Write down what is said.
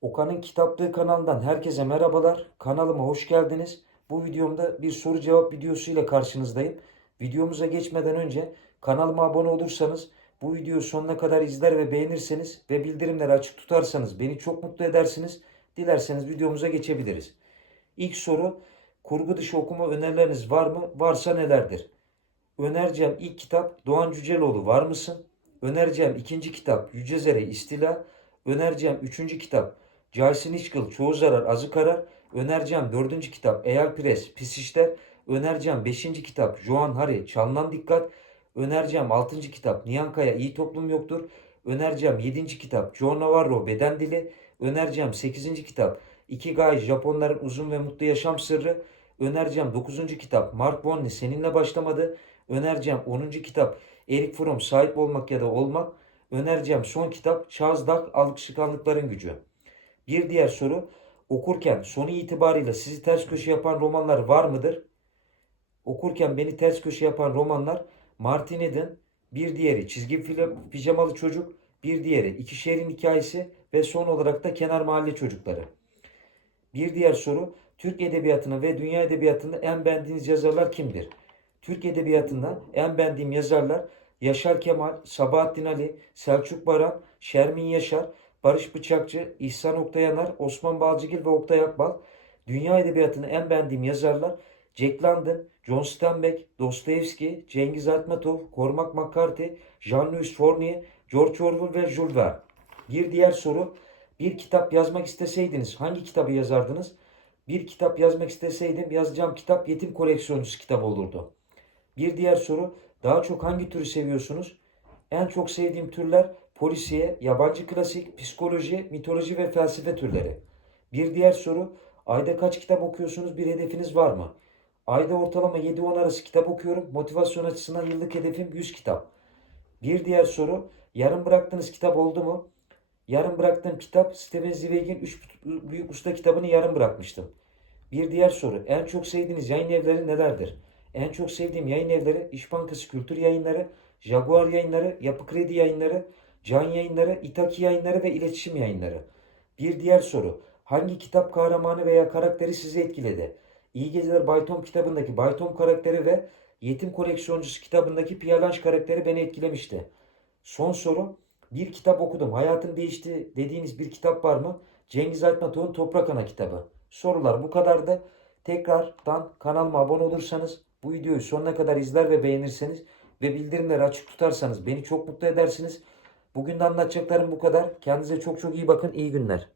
Okan'ın Kitaplığı kanalından herkese merhabalar. Kanalıma hoş geldiniz. Bu videomda bir soru cevap videosu ile karşınızdayım. Videomuza geçmeden önce kanalıma abone olursanız, bu videoyu sonuna kadar izler ve beğenirseniz ve bildirimleri açık tutarsanız beni çok mutlu edersiniz. Dilerseniz videomuza geçebiliriz. İlk soru, kurgu dışı okuma önerileriniz var mı? Varsa nelerdir? Önereceğim ilk kitap Doğan Cüceloğlu Var mısın? Önereceğim ikinci kitap Yücezere İstila. Önereceğim üçüncü kitap Joyce Nichol Çoğu Zarar Azı Karar. Önereceğim dördüncü kitap Eyal Pires Pis İşler. Önereceğim beşinci kitap Joan Hari Çalınan Dikkat. Önereceğim altıncı kitap Nihan Kaya İyi Toplum Yoktur. Önereceğim yedinci kitap Joe Navarro Beden Dili. Önereceğim sekizinci kitap Ikigai Japonların Uzun ve Mutlu Yaşam Sırrı. Önereceğim dokuzuncu kitap Mark Bonney Seninle Başlamadı. Önereceğim 10. kitap Erik Fromm Sahip Olmak ya da Olmak. Önereceğim son kitap Charles Duck Alışkanlıkların Gücü. Bir diğer soru okurken sonu itibariyle sizi ters köşe yapan romanlar var mıdır? Okurken beni ters köşe yapan romanlar Martin Eden, bir diğeri Çizgi Film Pijamalı Çocuk, bir diğeri İki Şehrin Hikayesi ve son olarak da Kenar Mahalle Çocukları. Bir diğer soru Türk Edebiyatı'nda ve Dünya Edebiyatı'nda en beğendiğiniz yazarlar kimdir? Türk Edebiyatı'nda en beğendiğim yazarlar Yaşar Kemal, Sabahattin Ali, Selçuk Baran, Şermin Yaşar, Barış Bıçakçı, İhsan Oktayanar, Osman Balcıgil ve Oktay Akbal. Dünya Edebiyatı'nda en beğendiğim yazarlar Jack London, John Steinbeck, Dostoyevski, Cengiz Aytmatov, Cormac McCarthy, Jean-Louis Fournier, George Orwell ve Jules Verne. Bir diğer soru, bir kitap yazmak isteseydiniz hangi kitabı yazardınız? Bir kitap yazmak isteseydim yazacağım kitap Yetim Koleksiyoncusu kitabı olurdu. Bir diğer soru, daha çok hangi türü seviyorsunuz? En çok sevdiğim türler polisiye, yabancı klasik, psikoloji, mitoloji ve felsefe türleri. Bir diğer soru, ayda kaç kitap okuyorsunuz? Bir hedefiniz var mı? Ayda ortalama 7-10 arası kitap okuyorum. Motivasyon açısından yıllık hedefim 100 kitap. Bir diğer soru, yarım bıraktığınız kitap oldu mu? Yarım bıraktığım kitap Steven Zweig'in 3 Büyük Usta kitabını yarım bırakmıştım. Bir diğer soru, en çok sevdiğiniz yayın evleri nelerdir? En çok sevdiğim yayın evleri İş Bankası Kültür Yayınları, Jaguar Yayınları, Yapı Kredi Yayınları, Can Yayınları, İtaki Yayınları ve İletişim Yayınları. Bir diğer soru, hangi kitap kahramanı veya karakteri sizi etkiledi? İyi Geceler Bay Tom kitabındaki Bay Tom karakteri ve Yetim Koleksiyoncusu kitabındaki Piyalanş karakteri beni etkilemişti. Son soru, bir kitap okudum, hayatım değişti dediğiniz bir kitap var mı? Cengiz Aytmatov'un Toprak Ana kitabı. Sorular bu kadardı. Tekrardan kanalıma abone olursanız, bu videoyu sonuna kadar izler ve beğenirseniz ve bildirimleri açık tutarsanız beni çok mutlu edersiniz. Bugün de anlatacaklarım bu kadar. Kendinize çok çok iyi bakın. İyi günler.